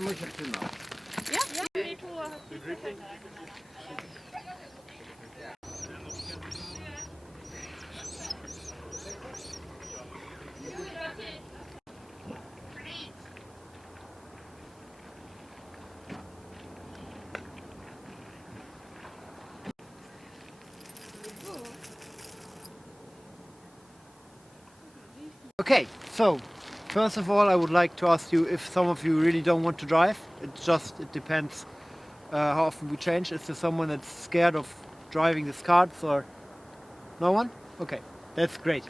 muss ich jetzt machen. Ja? Okay, so first of all I would like to ask you if some of you really don't want to drive. It depends how often we change. Is there someone that's scared of driving these carts or no one? Okay, that's great.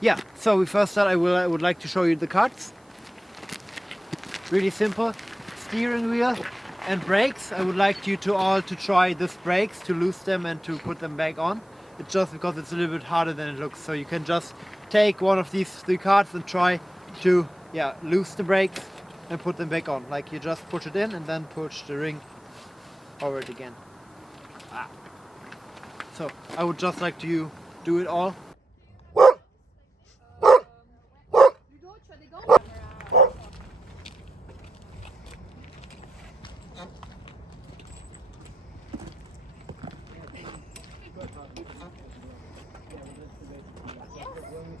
Yeah, so we first start. I would like to show you the carts. Really simple. Steering wheel and brakes. I would like you to all to try these brakes, to loose them and to put them back on. It's just because it's a little bit harder than it looks. So you can just take one of these 3 carts and try to loose the brakes and put them back on. Like you just push it in and then push the ring over it again. So I would just like to do it all.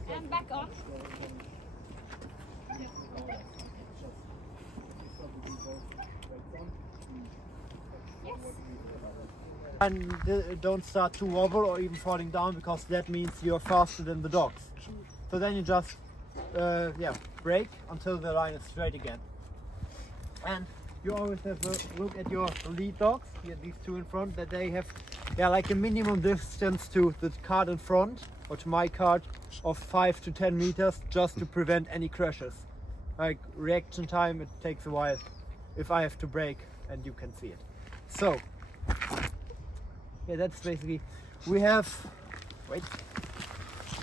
And back on. And don't start to wobble or even falling down, because that means you're faster than the dogs. So then you just brake until the line is straight again. And you always have a look at your lead dogs, here these 2 in front, that they have like a minimum distance to the cart in front or to my cart of 5 to 10 meters, just to prevent any crashes. Like reaction time, it takes a while if I have to brake, and you can see it. So that's basically, we have, wait,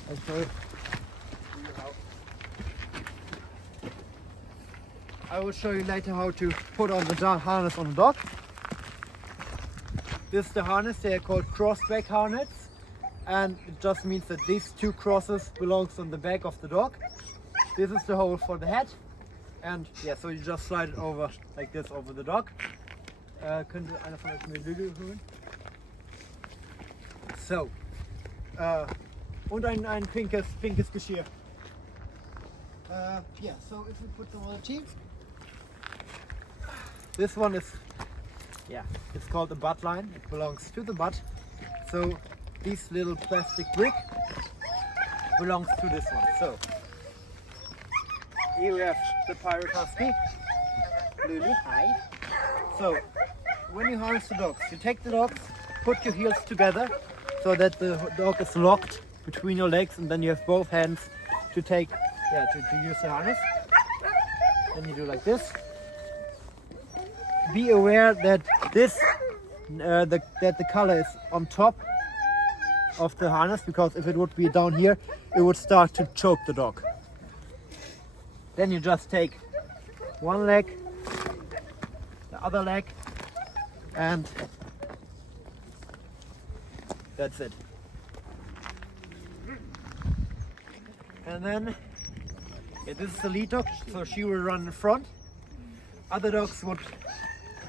I'll show you. I will show you later how to put on the harness on the dog. This is the harness. They are called crossback harness, and it just means that these 2 crosses belongs on the back of the dog. This is the hole for the head, and so you just slide it over like this over the dog. Könnte einer von euch mir Lüge holen? So, und ein pinkes Geschirr. So if we put them on the team, this one is, it's called a butt line. It belongs to the butt. So this little plastic brick belongs to this one. So here we have the pirate Husky. Lily, hi. So when you harness the dogs, you take the dogs, put your heels together so that the dog is locked between your legs, and then you have both hands to take, to use the harness. Then you do like this. Be aware that this, that the color is on top of the harness, because if it would be down here, it would start to choke the dog. Then you just take one leg, the other leg, and that's it. And then this is the lead dog, so she will run in front. Other dogs would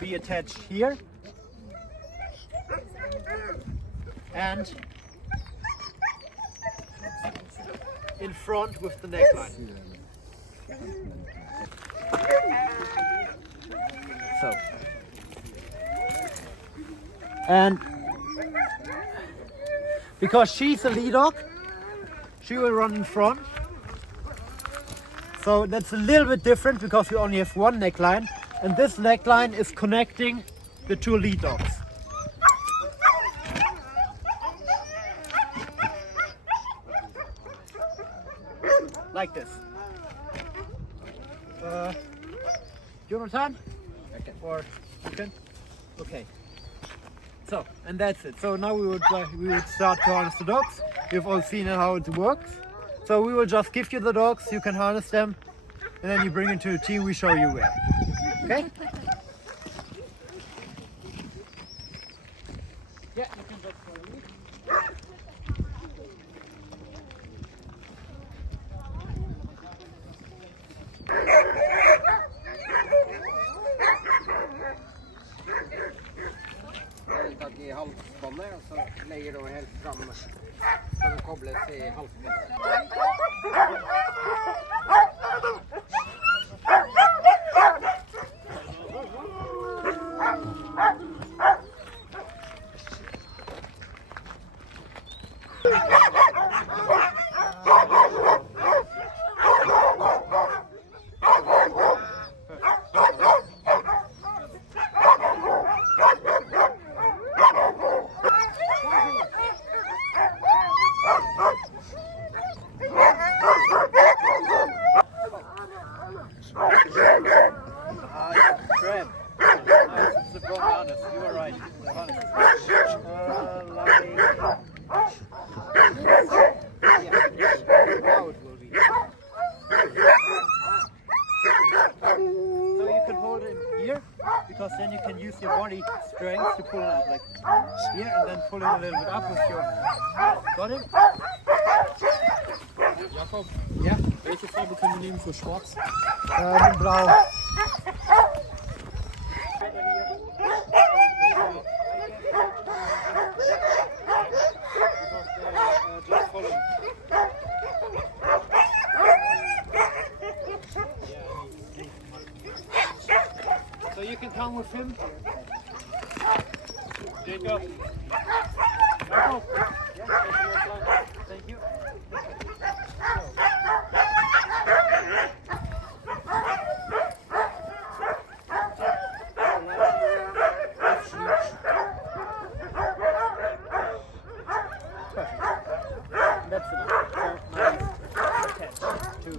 be attached here, and in front with the neckline. So, and because she's a lead dog, she will run in front. So that's a little bit different, because we only have one neckline, and this neckline is connecting the 2 lead dogs. Like this. Jonathan? Okay. Or you can? Okay. So, and that's it. So now we would start to harness the dogs. You've all seen how it works. So we will just give you the dogs, you can harness them, and then you bring them to the team, we show you where. Okay? Yeah, you can just follow me. halsbåndet, og så leier du helt fram så den kobles i halsbåndet. Because then you can use your body strength to pull it up, like here, and then pull it a little bit up with your... Got it? Jakob, Ja? welche Farbe können wir nehmen für schwarz? Blau. So you can come with him. Jacob. Jacob. Thank you. That's enough. So now attach too.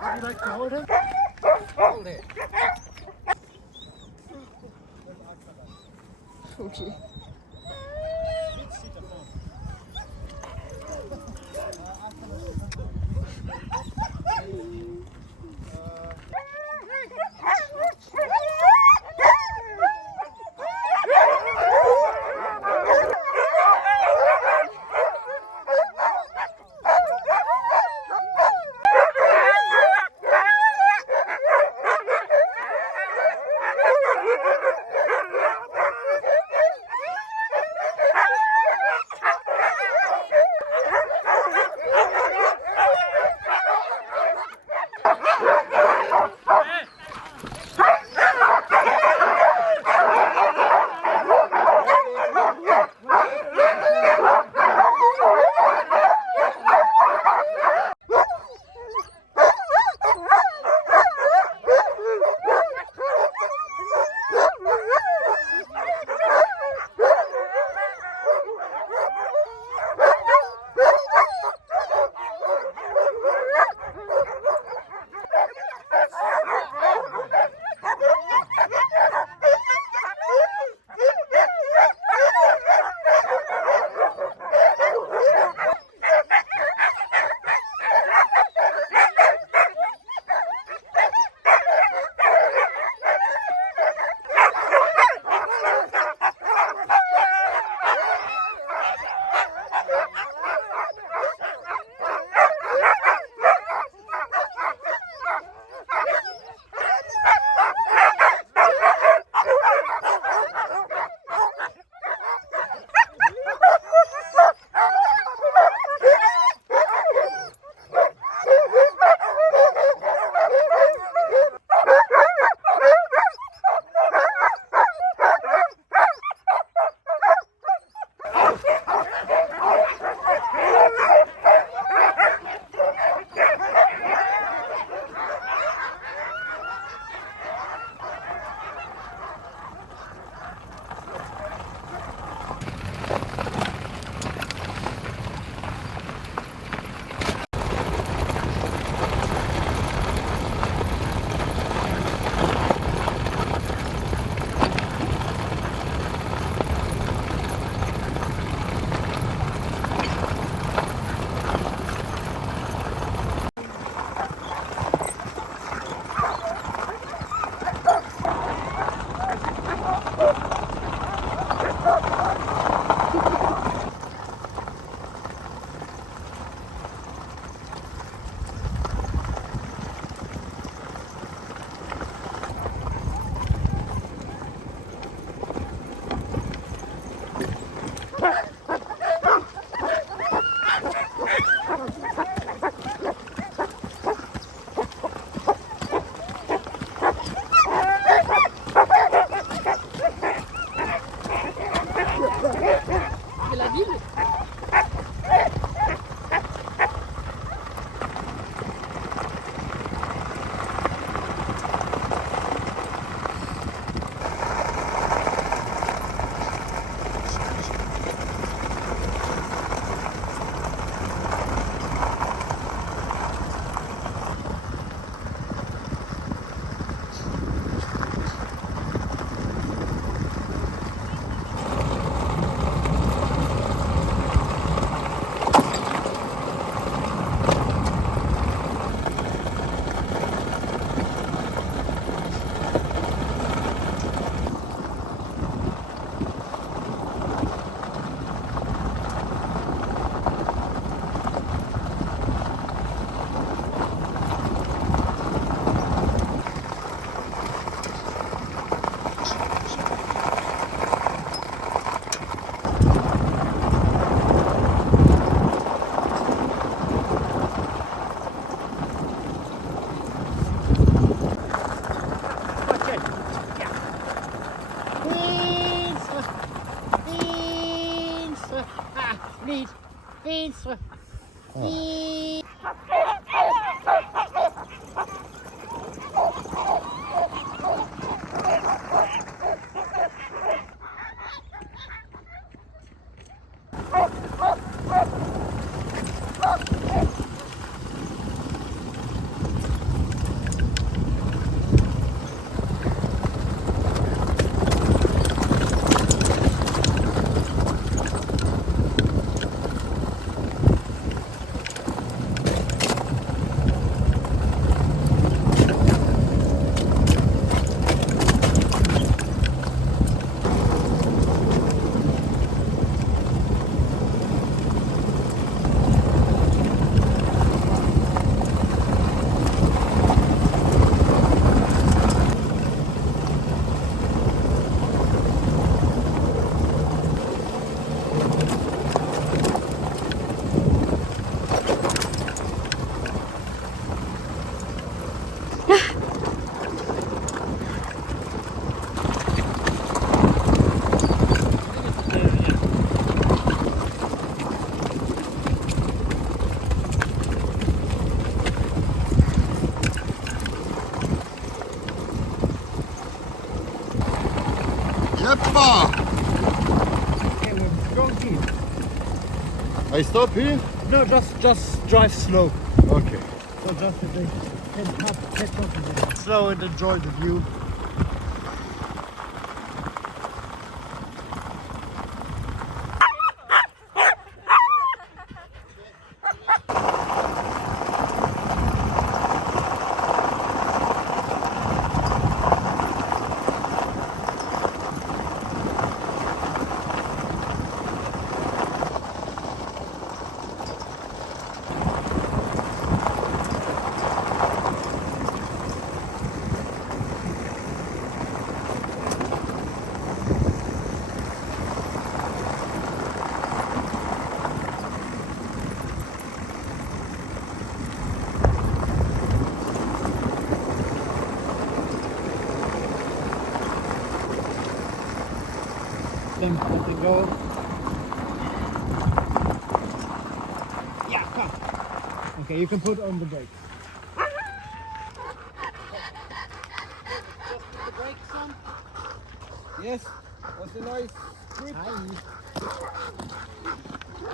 Would you like to hold him? Hold it. Okay. Venstre. Yeppa! Okay, with strong teeth. I stop here? No, just drive slow. Okay. So just that they can catch up with it. Slow and enjoy the view. Them let them go. Yeah, come. Okay, you can put on the brakes. Just put the brakes on. Yes. What's the noise? Hi.